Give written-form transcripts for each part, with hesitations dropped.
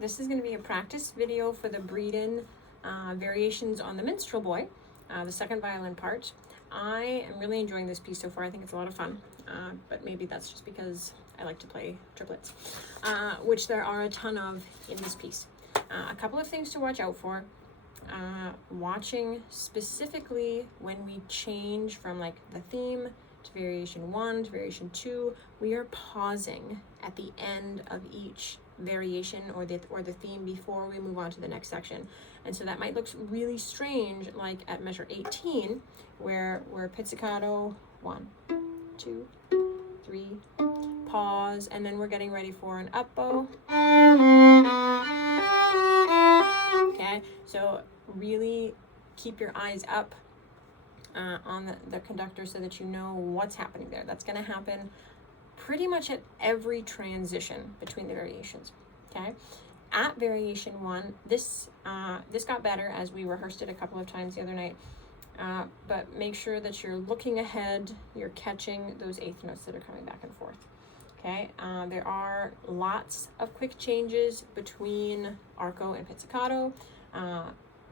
This is going to be a practice video for the Breedon variations on the Minstrel Boy, the second violin part. I am really enjoying this piece so far. I think it's a lot of fun, but maybe that's just because I like to play triplets, which there are a ton of in this piece. A couple of things to watch out for. Watching specifically when we change from like the theme to variation 1 to variation 2, we are pausing at the end of each variation or the theme before we move on to the next section. And so that might look really strange, like at measure 18, where we're pizzicato 1, 2, 3, pause, and then we're getting ready for an up bow. Okay, so really keep your eyes up on the conductor so that you know what's happening there. That's going to happen pretty much at every transition between the variations. Okay, at variation 1, this got better as we rehearsed it a couple of times the other night, but make sure that you're looking ahead, you're catching those eighth notes that are coming back and forth. Okay, there are lots of quick changes between arco and pizzicato.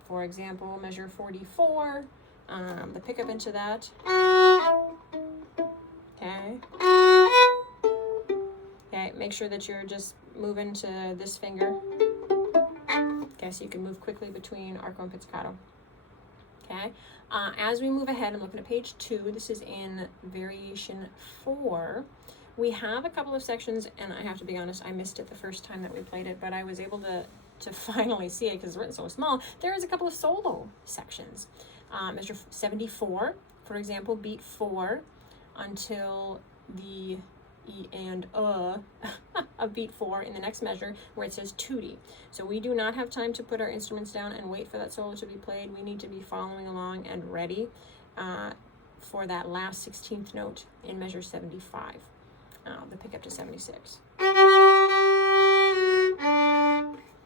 For example, measure 44, the pickup into that. Okay. Okay, make sure that you're just moving to this finger. Okay, so you can move quickly between arco and pizzicato. Okay, as we move ahead, I'm looking at page 2. This is in variation 4. We have a couple of sections, and I have to be honest, I missed it the first time that we played it, but I was able to finally see it because it's written so small. There is a couple of solo sections. Measure 74, for example, beat 4 until the E and of beat 4 in the next measure where it says tutti. So we do not have time to put our instruments down and wait for that solo to be played. We need to be following along and ready for that last 16th note in measure 75, the pickup to 76.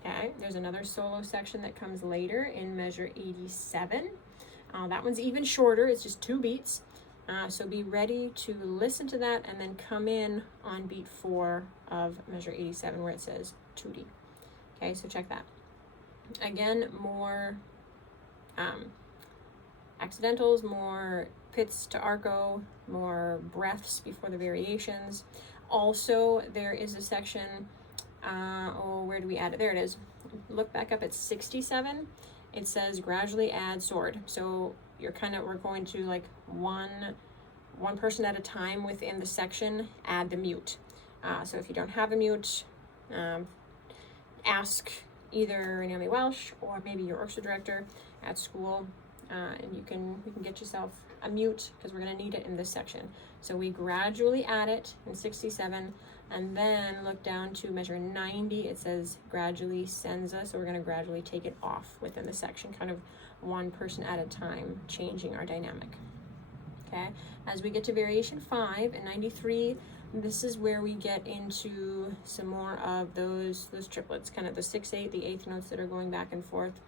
Okay, there's another solo section that comes later in measure 87. That one's even shorter, it's just 2 beats. So be ready to listen to that and then come in on beat 4 of measure 87 where it says tutti. Okay, so check that. Again, more accidentals, more pits to arco, more breaths before the variations. Also, there is a section, where do we add it? There it is. Look back up at 67. It says gradually add sword. So we're going to like one person at a time within the section add the mute. So if you don't have a mute, ask either Naomi Welsh or maybe your orchestra director at school, and you can get yourself a mute because we're going to need it in this section. So we gradually add it in 67, and then look down to measure 90. It says gradually senza, so we're going to gradually take it off within the section, kind of one person at a time, changing our dynamic. Okay, as we get to variation 5 and 93, this is where we get into some more of those triplets, kind of the 6/8, the eighth notes that are going back and forth.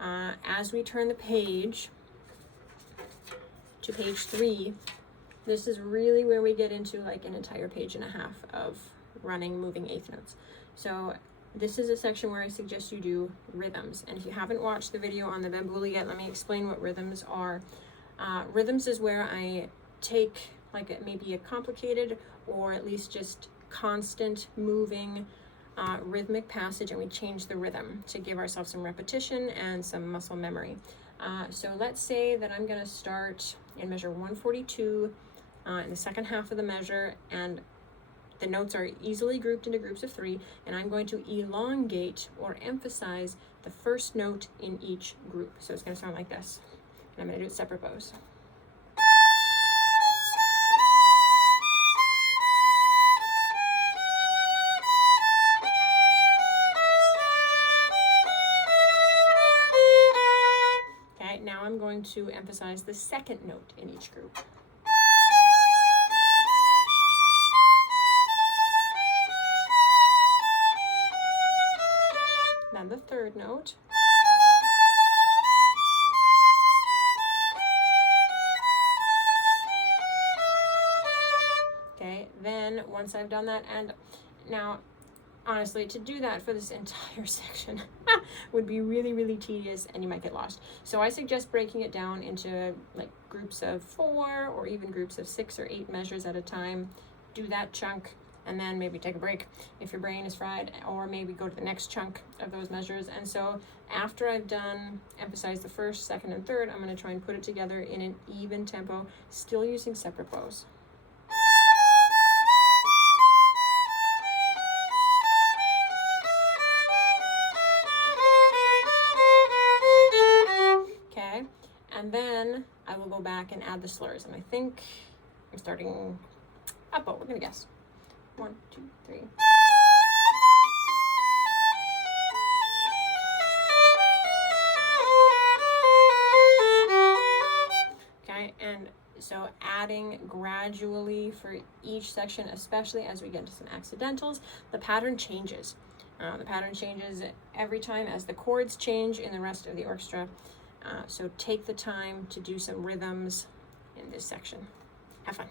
As we turn the page to page 3, this is really where we get into like an entire page and a half of running, moving eighth notes. So this is a section where I suggest you do rhythms. And if you haven't watched the video on the bambula yet, let me explain what rhythms are. Rhythms is where I take like maybe a complicated or at least just constant moving rhythmic passage, and we change the rhythm to give ourselves some repetition and some muscle memory. So let's say that I'm going to start in measure 142 in the second half of the measure, and the notes are easily grouped into groups of 3, and I'm going to elongate or emphasize the first note in each group. So it's going to sound like this. And I'm going to do it separate bows. Okay, now I'm going to emphasize the second note in each group. Then the third note. Okay, then once I've done that, and now honestly, to do that for this entire section would be really, really tedious, and you might get lost. So I suggest breaking it down into like groups of 4 or even groups of 6 or 8 measures at a time. Do that chunk, and then maybe take a break if your brain is fried, or maybe go to the next chunk of those measures. And so after I've done emphasize the first, second, and third, I'm going to try and put it together in an even tempo, still using separate bows. Okay, and then I will go back and add the slurs, and I think I'm starting up, but we're going to guess. 1, 2, 3. Okay, and so adding gradually for each section, especially as we get into some accidentals, the pattern changes. The pattern changes every time as the chords change in the rest of the orchestra. So take the time to do some rhythms in this section. Have fun.